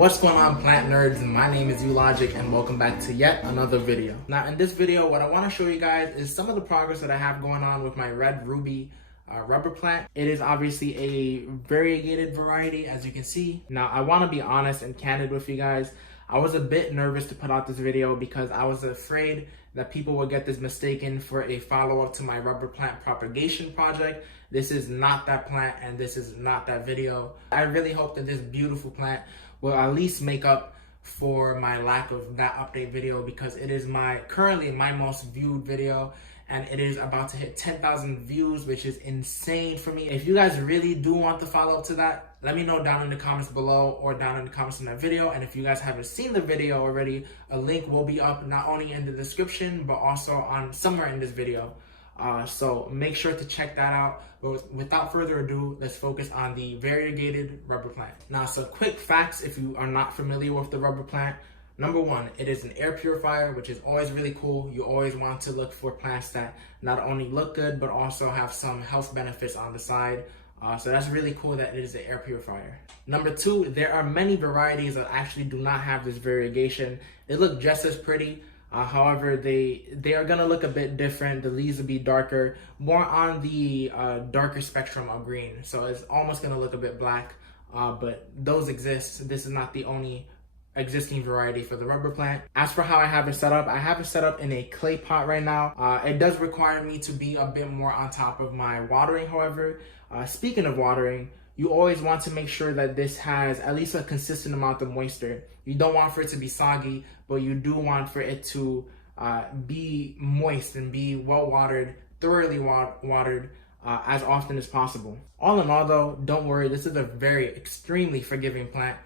What's going on, plant nerds? My name is theoldbushwick and welcome back to yet another video. Now in this video, what I want to show you guys is some of the progress that I have going on with my red ruby rubber plant. It is obviously a variegated variety, as you can see. Now I want to be honest and candid with you guys. I was a bit nervous to put out this video because I was afraid that people would get this mistaken for a follow-up to my rubber plant propagation project. This is not that plant and this is not that video. I really hope that this beautiful plant will at least make up for my lack of that update video, because it is currently my most viewed video and it is about to hit 10,000 views, which is insane for me. If you guys really do want the follow-up to that, let me know down in the comments below or down in the comments in that video. And if you guys haven't seen the video already, a link will be up not only in the description but also on somewhere in this video. So make sure to check that out. But without further ado, let's focus on the variegated rubber plant. Now, some quick facts if you are not familiar with the rubber plant. Number one, it is an air purifier, which is always really cool. You always want to look for plants that not only look good, but also have some health benefits on the side. So that's really cool that it is an air purifier. Number two, there are many varieties that actually do not have this variegation. They look just as pretty. However, they are gonna look a bit different. The leaves will be darker, more on the darker spectrum of green. So it's almost gonna look a bit black, but those exist. This is not the only existing variety for the rubber plant. As for how I have it set up, I have it set up in a clay pot right now. It does require me to be a bit more on top of my watering, however. Speaking of watering, you always want to make sure that this has at least a consistent amount of moisture. You don't want for it to be soggy, but you do want for it to be moist and be well watered, thoroughly watered as often as possible. All in all though, don't worry, this is a very extremely forgiving plant.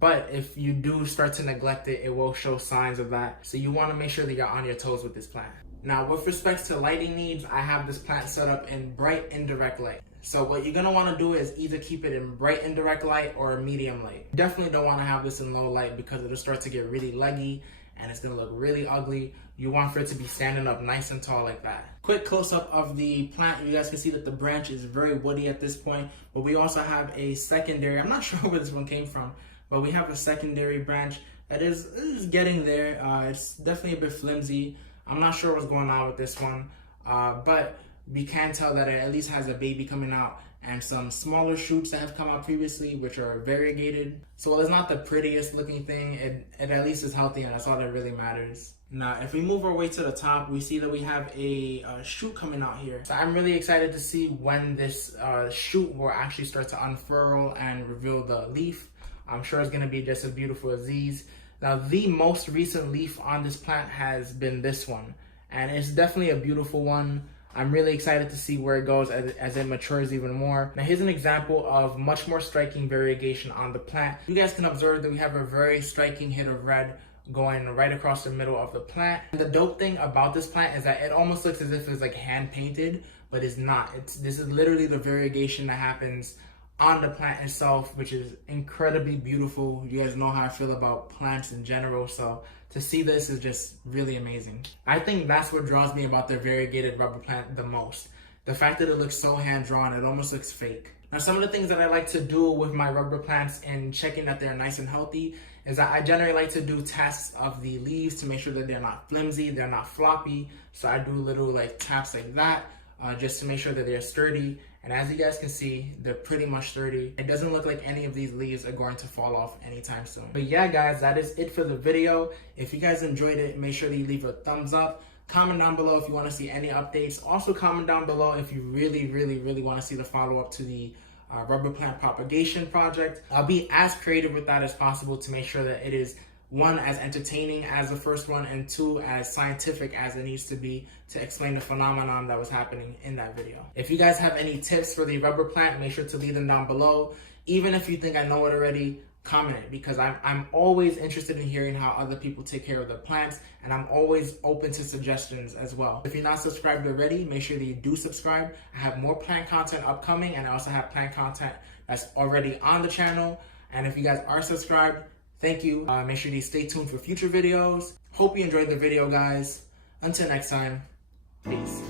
But if you do start to neglect it, it will show signs of that. So you want to make sure that you're on your toes with this plant. Now, with respect to lighting needs, I have this plant set up in bright indirect light. So what you're going to want to do is either keep it in bright indirect light or medium light. You definitely don't want to have this in low light because it'll start to get really leggy and it's going to look really ugly. You want for it to be standing up nice and tall like that. Quick close-up of the plant. You guys can see that the branch is very woody at this point, but we also have a secondary, I'm not sure where this one came from, but we have a secondary branch that is getting there. It's definitely a bit flimsy. I'm not sure what's going on with this one, but we can tell that it at least has a baby coming out and some smaller shoots that have come out previously, which are variegated. So while it's not the prettiest looking thing, it at least is healthy, and that's all that really matters. Now, if we move our way to the top, we see that we have a shoot coming out here. So I'm really excited to see when this shoot will actually start to unfurl and reveal the leaf. I'm sure it's gonna be just as beautiful as these. Now, the most recent leaf on this plant has been this one, and it's definitely a beautiful one. I'm really excited to see where it goes as it matures even more. Now, here's an example of much more striking variegation on the plant. You guys can observe that we have a very striking hit of red going right across the middle of the plant. And the dope thing about this plant is that it almost looks as if it's like hand painted, but it's not. This is literally the variegation that happens on the plant itself, which is incredibly beautiful. You guys know how I feel about plants in general, so to see this is just really amazing. I think that's what draws me about the variegated rubber plant the most. The fact that it looks so hand-drawn, it almost looks fake. Now, some of the things that I like to do with my rubber plants and checking that they're nice and healthy is that I generally like to do tests of the leaves to make sure that they're not flimsy, they're not floppy. So I do little like taps like that just to make sure that they're sturdy. And as you guys can see, they're pretty much sturdy. It doesn't look like any of these leaves are going to fall off anytime soon. But yeah, guys, that is it for the video. If you guys enjoyed it, make sure that you leave a thumbs up. Comment down below if you want to see any updates. Also comment down below if you really want to see the follow-up to the rubber plant propagation project. I'll be as creative with that as possible to make sure that it is, one, as entertaining as the first one, and two, as scientific as it needs to be to explain the phenomenon that was happening in that video. If you guys have any tips for the rubber plant, make sure to leave them down below. Even if you think I know it already, comment it, because I'm always interested in hearing how other people take care of their plants, and I'm always open to suggestions as well. If you're not subscribed already, make sure that you do subscribe. I have more plant content upcoming, and I also have plant content that's already on the channel. And if you guys are subscribed, thank you. Make sure you stay tuned for future videos. Hope you enjoyed the video, guys. Until next time, peace.